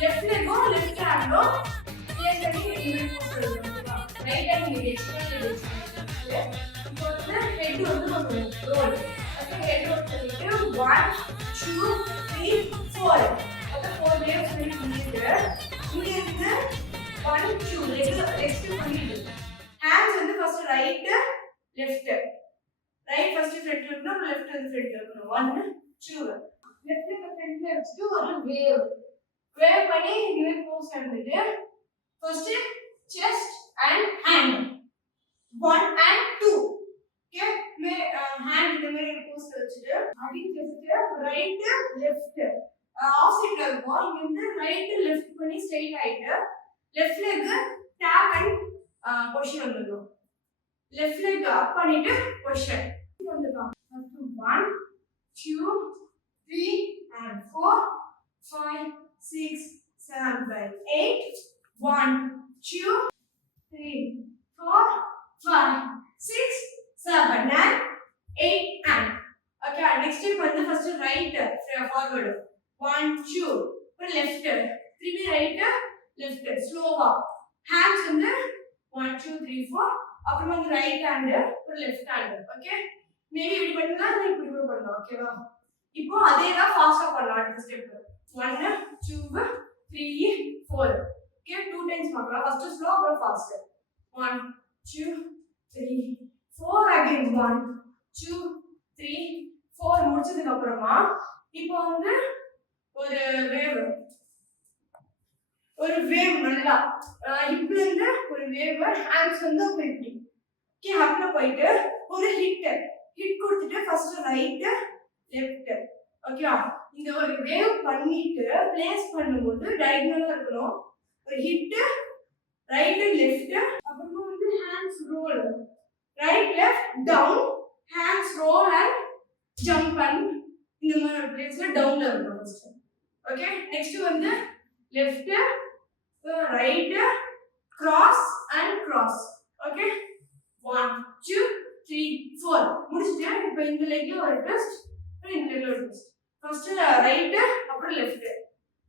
Left லெக்கும் left ஹேண்டும் place பண்ணி இந்த மாதிரி போட்டுருக்கோம். ரைட் ஹேண்ட் நீங்க எக்ஸ்பெரிமெண்ட் இப்போ வந்து ஹெட் வந்து நம்ம ரோல் ஓகே ஹெட் ரோல் பண்ணிட்டு 1 2 3 4 அப்ப 4 லேயர்ஸ் பண்ணி பண்ணிட்டு இங்க இருந்து 1 2 லெஃப்ட் பண்ணிட்டு ஹேண்ட்ஸ் வந்து first right left right first ஃப்ரண்ட்ல இருக்கணும் லெஃப்ட் வந்து ஃப்ரண்ட்ல இருக்கணும் 1 2 லெஃப்ட் ஃப்ரண்ட்ல வச்சுட்டு ஒரு வேவ் பண்ணி இங்க போஸ் பண்ணிட்டு first chest and hand 1 and 2 okay May hand இந்த மாதிரி போஸ் வச்சிட்டு அடி ஜஸ்ட் ரைட் லெஃப்ட் ஆப்போசிட்ல இருக்கும் இங்க இருந்து ரைட் லெஃப்ட் பண்ணி ஸ்ட்ரைட் ஆயிட்டு left leg tap and position வந்துடும் லெஃப்ட் லெக் அப் பண்ணிட்டு பொசிஷன் வந்துடும் first 1 2 3 and 4 5 6 7 8 1 2 3 4 5 6 7 and 8 and okay next step வந்து first right forward 1 2 அப்புறம் left திருப்பி right left ஸ்லோவா hands வந்து 1 2 3 4 அப்புறம் வந்து right hand அப்புறம் left hand okay மேபி இப்படி பண்ணலாம் இல்ல இப்படி கூட பண்ணலாம் ஓகேவா இப்போ அதே தான் ஃபாஸ்டா பண்ணலாம் அடுத்த ஸ்டெப் 1 2 3 4 okay two times பார்க்கலாம் first slow அப்புறம் fast 1 2 3 4 again 1 2 3 4 முடிச்சதுக்கு அப்புறமா இப்போ வந்து ஒரு வேவ் நல்லா ஹிப்ல இருந்து ஒரு வேவ் ஹேண்ட்ஸ் வந்து இப்படி ஓகே ஹப்ல போயிட்டு ஒரு ஹிட் கொடுத்துட்டு ஃபர்ஸ்ட் ரைட் லெஃப்ட் ஓகேவா இந்த ஒரு வேவ் பண்ணிட்டு பிளேஸ் பண்ணும்போது டயகனலா இருக்கணும் ஒரு ஹிட் ரைட் லெஃப்ட் அப்புறமா வந்து hands roll right left down hands roll and jump and இந்த மாதிரி பிளேஸ்ல டவுன்ல இருக்கணும் ஃபர்ஸ்ட் ஓகே நெக்ஸ்ட் வந்து left right cross and cross okay 1 2 3 4 முடிச்சிட்டு இப்போ இந்த லெக்ல ஒரு ட்விஸ்ட் அப்புறம் இந்த லெக்ல ஒரு ட்விஸ்ட் ஃபர்ஸ்ட் ரைட் அப்புறம் லெஃப்ட்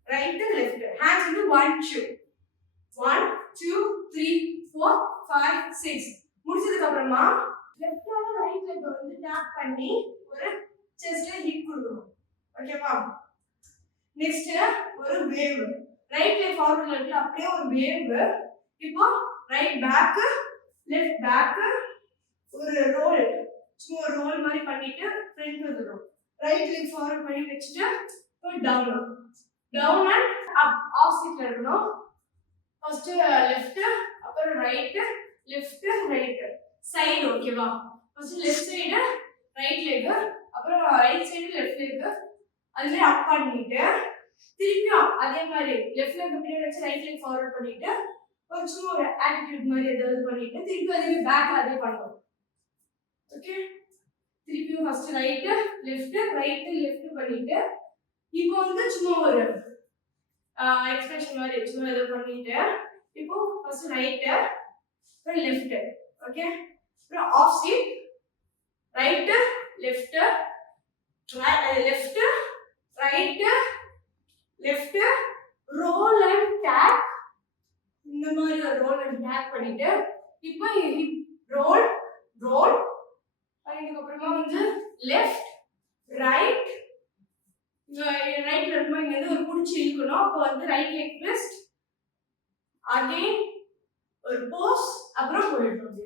ரைட் லெஃப்ட் ஹேண்ட்ஸ் வந்து 1 2 3 4 5 6 முடிச்சதுக்கு அப்புறமா லெஃப்ட்டால ரைட் லெக் வந்து டேப் பண்ணி ஒரு செஸ்ட்ல ஹிட் கொடுக்கணும் ஓகேவா நெக்ஸ்ட் ஒரு வேவ் ரைட் லெக் ஃபார்வர்ட்ல இருக்கு அப்படியே ஒரு வேவ் இப்போ ரைட் பேக் லெஃப்ட் பேக் ஒரு ரோல் சும்மா ரோல் மாதிரி பண்ணிட்டு ஃப்ரண்ட் வந்துடும் ரைட் லெக் ஃபார்வர்ட் பண்ணி வச்சிட்டு இப்போ டவுன் அண்ட் அப் ஆப்போசிட்ல இருக்கணும் ஃபர்ஸ்ட் லெஃப்ட் அப்புறம் ரைட் லெஃப்ட் ரைட் சைடு ஓகேவா first left side right leg அப்புறம் ரைட் சைடு லெஃப்ட் லெக் அதுல அப் பண்ணிட்டு திருப்பியும் அதே மாதிரி லெஃப்ட் லெக் பின்னாடி வச்சு ரைட் லெக் ஃபார்வர்ட் பண்ணிட்டு ஒரு சும்மா ஒரு ஆட்டிட்யூட் மாதிரி ஏதாவது பண்ணிட்டு திருப்பி அதே பேக் அதே பண்ணணும் ஓகே திருப்பியும் ஃபர்ஸ்ட் ரைட் லெஃப்ட் பண்ணிட்டு இப்போ வந்து சும்மா ஒரு எக்ஸ்பிரஷன் மாதிரி சும்மா ஏதோ பண்ணிட்டு இப்போ ஃபர்ஸ்ட் ரைட் அப்புறம் லெஃப்ட் ஓகே அப்புறம் opposite right left left roll and take இந்த மாதிரி ஒரு ரோல் அண்ட் டேக் பண்ணிட்டு இப்போ ரோல் அதுக்கு அப்புறமா வந்து லெஃப்ட் ரைட் ரைட்ல இருக்கும்போது இங்க வந்து ஒரு புடிச்சு இழுக்கணும் அப்போ வந்து ரைட் லெக் ட்விஸ்ட் அகைன் ஒரு போஸ் அப்புறம் போயிடும்